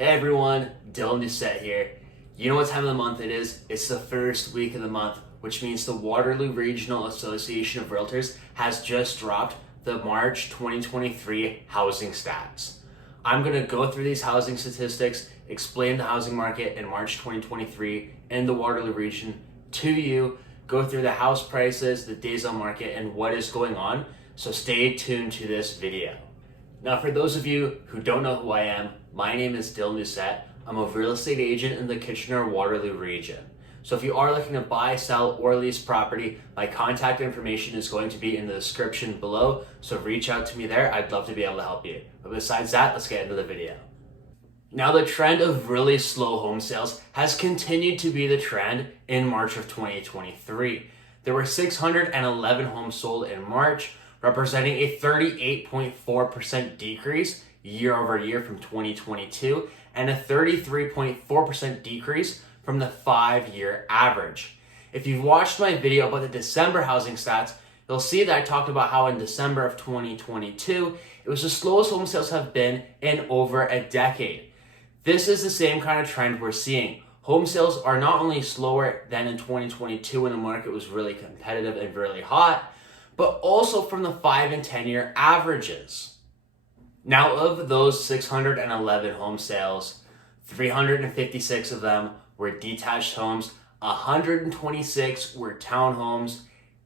Hey everyone, Dillon Doucette here. You know what time of the month it is? It's the first week of the month, which means the Waterloo Regional Association of Realtors has just dropped the March 2023 housing stats. I'm going to go through these housing statistics, explain the housing market in March 2023 in the Waterloo region to you, go through the house prices, the days on market, and what is going on. So stay tuned to this video. Now, for those of you who don't know who I am, my name is Dillon Doucette. I'm a real estate agent in the Kitchener Waterloo region. So if you are looking to buy, sell, or lease property, my contact information is going to be in the description below. So reach out to me there. I'd love to be able to help you. But besides that, let's get into the video. Now, the trend of really slow home sales has continued to be the trend in March of 2023. There were 611 homes sold in March, representing a 38.4% decrease year over year from 2022 and a 33.4% decrease from the 5-year average. If you've watched my video about the December housing stats, you'll see that I talked about how in December of 2022, it was the slowest home sales have been in over a decade. This is the same kind of trend we're seeing. Home sales are not only slower than in 2022 when the market was really competitive and really hot, but also from the 5 and 10-year averages. Now, of those 611 home sales, 356 of them were detached homes, 126 were townhomes,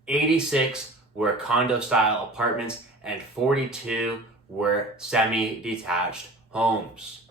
86 were condo-style apartments, and 42 were semi-detached homes.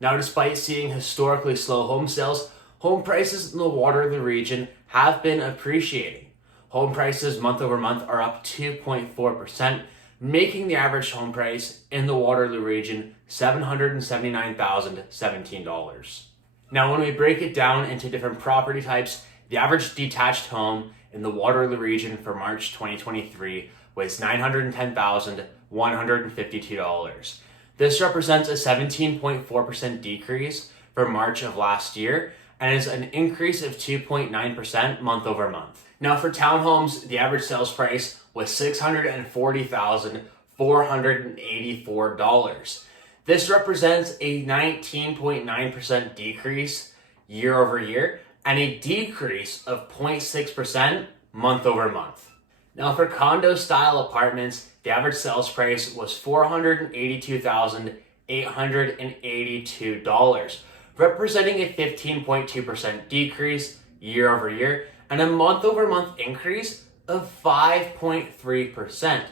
Now, despite seeing historically slow home sales, home prices in the Waterloo region have been appreciating. Home prices month over month are up 2.4%, making the average home price in the Waterloo region $779,017. Now, when we break it down into different property types, the average detached home in the Waterloo region for March 2023 was $910,152. This represents a 17.4% decrease from March of last year and is an increase of 2.9% month over month. Now, for townhomes, the average sales price was $640,484. This represents a 19.9% decrease year over year and a decrease of 0.6% month over month. Now, for condo-style apartments, the average sales price was $482,882, representing a 15.2% decrease year over year and a month over month increase of 5.3%.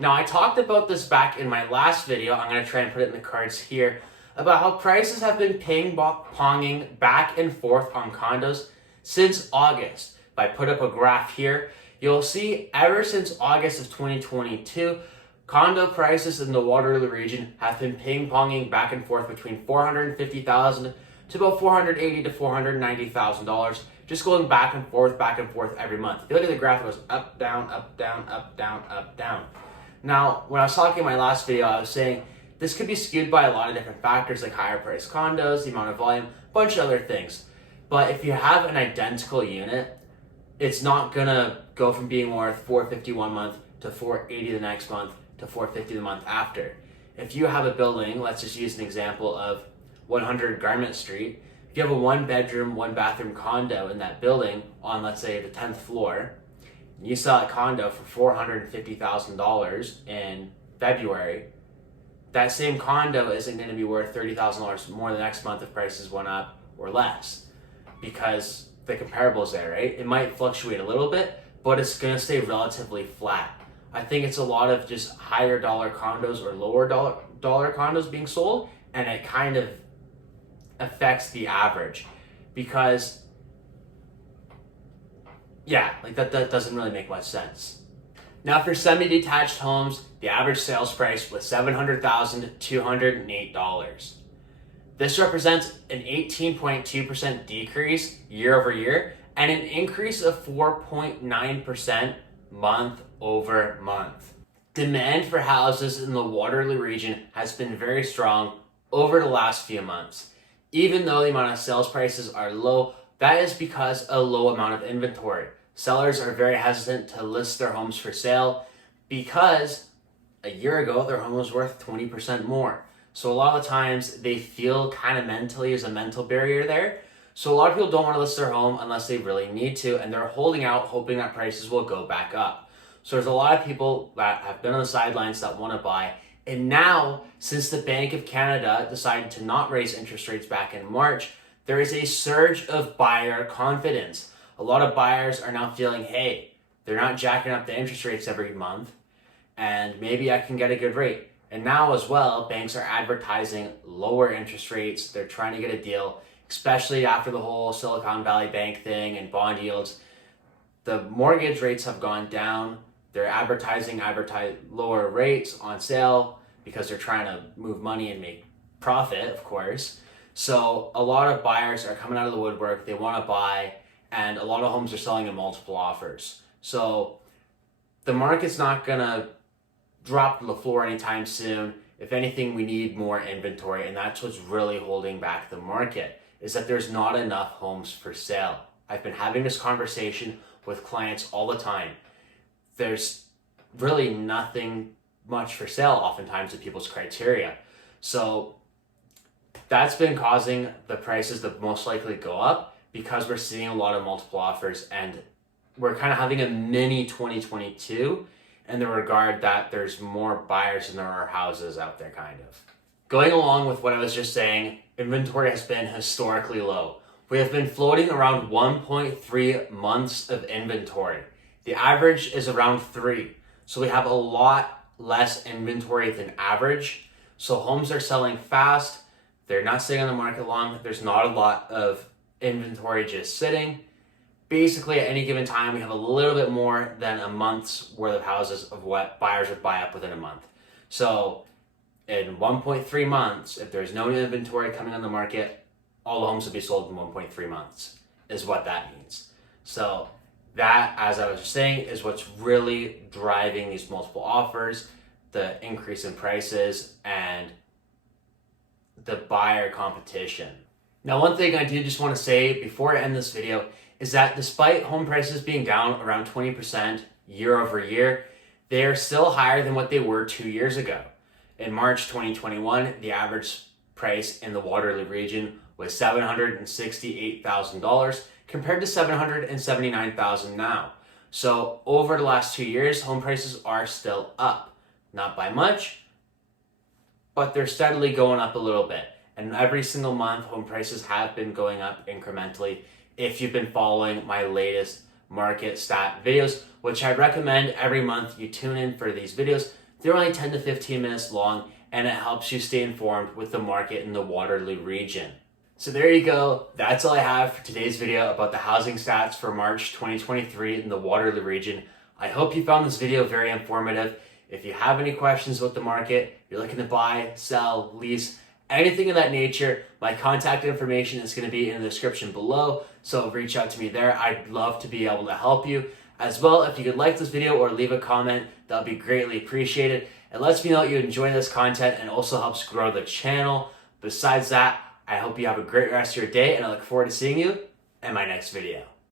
Now, I talked about this back in my last video. I'm going to try and put it in the cards here about how prices have been ping-ponging back and forth on condos since August. If I put up a graph here, you'll see ever since August of 2022, condo prices in the Waterloo region have been ping-ponging back and forth between $450,000 to about $480,000 to $490,000, just going back and forth every month. If you look at the graph, it goes up, down, up, down, up, down, up, down. Now, when I was talking in my last video, I was saying this could be skewed by a lot of different factors like higher priced condos, the amount of volume, a bunch of other things. But if you have an identical unit, it's not gonna go from being worth $450 one month to $480 the next month to $450 the month after. If you have a building, let's just use an example of 100 Garment Street. If you have a 1-bedroom, 1-bathroom condo in that building on, let's say, the 10th floor, and you sell a condo for $450,000 in February, that same condo isn't going to be worth $30,000 more the next month if prices went up or less, because the comparable is there, right? It might fluctuate a little bit, but it's going to stay relatively flat. I think it's a lot of just higher dollar condos or lower dollar condos being sold, and it kind of affects the average because, yeah, like that doesn't really make much sense. Now, for semi-detached homes, the average sales price was $700,208. This represents an 18.2% decrease year over year and an increase of 4.9% month over month. Demand for houses in the Waterloo region has been very strong over the last few months. Even though the amount of sales prices are low, that is because a low amount of inventory. Sellers are very hesitant to list their homes for sale because a year ago their home was worth 20% more. So a lot of the times they feel kind of mentally as a mental barrier there. So a lot of people don't want to list their home unless they really need to, and they're holding out hoping that prices will go back up. So there's a lot of people that have been on the sidelines that want to buy. And now, since the Bank of Canada decided to not raise interest rates back in March, there is a surge of buyer confidence. A lot of buyers are now feeling, hey, they're not jacking up the interest rates every month, and maybe I can get a good rate. And now as well, banks are advertising lower interest rates. They're trying to get a deal, especially after the whole Silicon Valley Bank thing and bond yields. The mortgage rates have gone down. They're advertising lower rates on sale because they're trying to move money and make profit, of course. So a lot of buyers are coming out of the woodwork. They want to buy, and a lot of homes are selling in multiple offers. So the market's not going to drop to the floor anytime soon. If anything, we need more inventory, and that's what's really holding back the market, is that there's not enough homes for sale. I've been having this conversation with clients all the time. There's really nothing much for sale oftentimes with people's criteria. So that's been causing the prices to most likely go up because we're seeing a lot of multiple offers, and we're kind of having a mini 2022 in the regard that there's more buyers than there are houses out there, kind of. Going along with what I was just saying, inventory has been historically low. We have been floating around 1.3 months of inventory. The average is around 3. So we have a lot less inventory than average. So homes are selling fast. They're not staying on the market long. There's not a lot of inventory just sitting. Basically, at any given time, we have a little bit more than a month's worth of houses of what buyers would buy up within a month. So in 1.3 months, if there's no new inventory coming on the market, all the homes will be sold in 1.3 months, is what that means. So that, as I was saying, is what's really driving these multiple offers, the increase in prices, and the buyer competition. Now, one thing I do just want to say before I end this video is that despite home prices being down around 20% year over year, they are still higher than what they were 2 years ago. In March 2021, the average price in the Waterloo region was $768,000 compared to $779,000 now. So over the last 2 years, home prices are still up. Not by much, but they're steadily going up a little bit. And every single month, home prices have been going up incrementally. If you've been following my latest market stat videos, which I recommend every month you tune in for these videos. They're only 10 to 15 minutes long, and it helps you stay informed with the market in the Waterloo region. So there you go. That's all I have for today's video about the housing stats for March 2023 in the Waterloo region. I hope you found this video very informative. If you have any questions about the market, you're looking to buy, sell, lease, anything of that nature, my contact information is going to be in the description below. So reach out to me there. I'd love to be able to help you. As well, if you could like this video or leave a comment, that would be greatly appreciated. It lets me know that you enjoy this content and also helps grow the channel. Besides that, I hope you have a great rest of your day, and I look forward to seeing you in my next video.